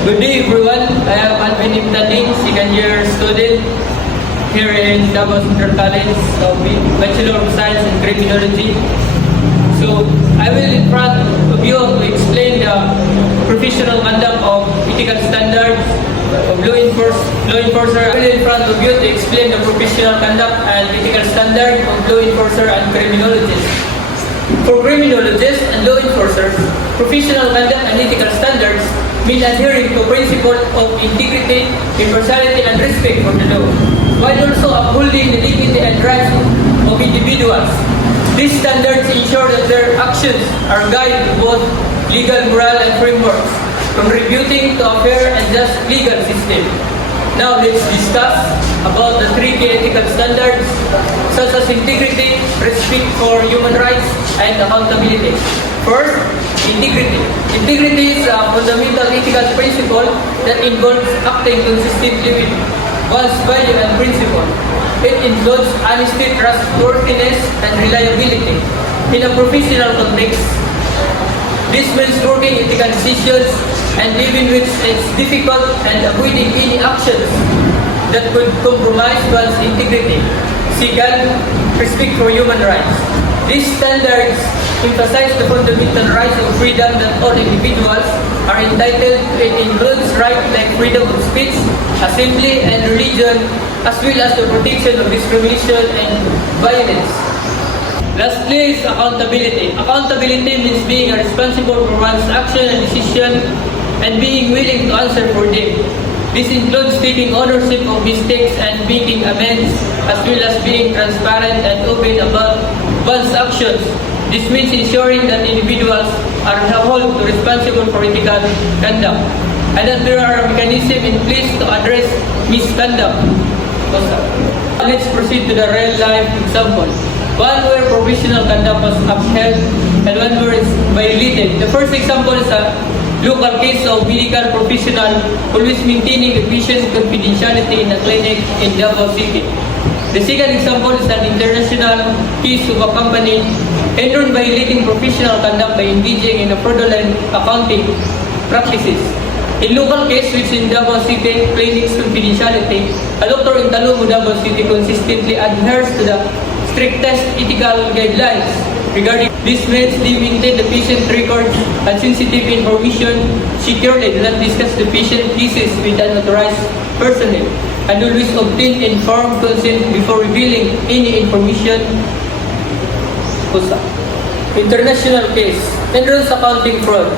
Good day everyone, I am Alvin Imtanding, second year student here in Davao Central College of Bachelor of Science in Criminology. So I will in front of you to explain the professional conduct of ethical standards of law enforcer. I will in front of you to explain the professional conduct and ethical standard of law enforcer and criminologists. For criminologists and law enforcers, professional conduct and ethical standards mean adhering to principles of integrity, impartiality, and respect for the law, while also upholding the dignity and rights of individuals. These standards ensure that their actions are guided to both legal, moral, and frameworks, contributing to a fair and just legal system. Now let's discuss about the three key ethical standards such as integrity, respect for human rights, and accountability. First, integrity. Integrity is a fundamental ethical principle that involves acting consistently with one's value and principle. It includes honesty, trustworthiness, and reliability. In a professional context, this means working ethical decisions and living with its difficult and avoiding any actions that could compromise one's integrity. Second, respect for human rights. These standards emphasize the fundamental rights of freedom that all individuals are entitled to. It includes rights like freedom of speech, assembly, and religion, as well as the protection of discrimination and violence. Lastly is accountability. Accountability means being responsible for one's action and decision and being willing to answer for them. This includes taking ownership of mistakes and making amends, as well as being transparent and open about one's actions. This means ensuring that individuals are held responsible for ethical conduct and that there are mechanisms in place to address misconduct. Let's proceed to the real life example. One where professional conduct was upheld and one where it's violated. The first example is a local case of medical professional always maintaining the patient confidentiality in a clinic in Davao City. The second example is an international case of a company Enron violating professional conduct by engaging in a fraudulent accounting practices. In local case which in Davao City clinic's confidentiality, a doctor in Talomo, Davao City consistently adheres to the strictest ethical guidelines regarding this means they maintain the patient records and sensitive information securely, do not discuss the patient cases with unauthorized personnel, and always obtain informed consent before revealing any information. International case, Enron's accounting fraud.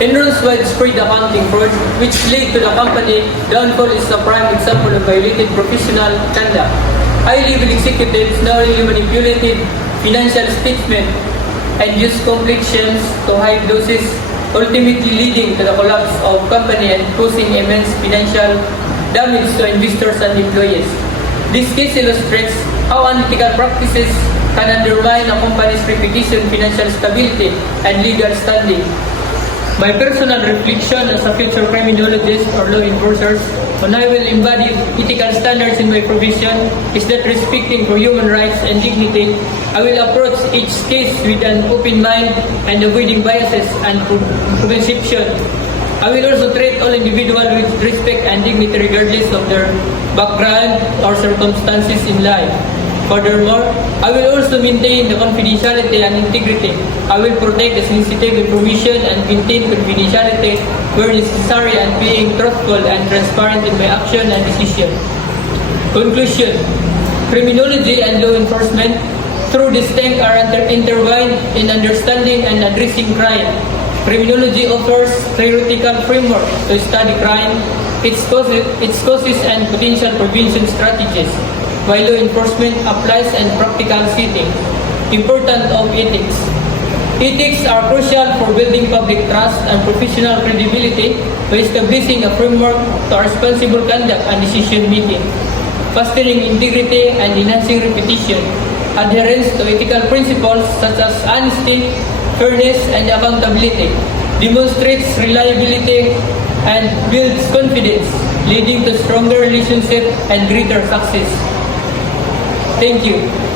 Enron's widespread accounting fraud, which led to the company downfall, is a prime example of violated professional conduct. High-level executives knowingly manipulated financial statements and used complexions to hide losses, ultimately leading to the collapse of company and causing immense financial damage to investors and employees. This case illustrates how unethical practices can undermine a company's reputation, financial stability, and legal standing. My personal reflection as a future criminologist or law enforcer on how I will embody ethical standards in my profession is that respecting for human rights and dignity, I will approach each case with an open mind and avoiding biases and preconception. I will also treat all individuals with respect and dignity regardless of their background or circumstances in life. Furthermore, I will also maintain the confidentiality and integrity. I will protect the sensitive information and maintain confidentiality where necessary and being truthful and transparent in my action and decision. Conclusion: criminology and law enforcement, through distinct, are intertwined in understanding and addressing crime. Criminology offers theoretical framework to study crime, its causes and potential prevention strategies, while law enforcement applies in practical setting. Importance of ethics. Ethics are crucial for building public trust and professional credibility by establishing a framework to responsible conduct and decision making, fostering integrity and enhancing reputation. Adherence to ethical principles such as honesty, fairness, and accountability demonstrates reliability and builds confidence, leading to stronger relationships and greater success. Thank you.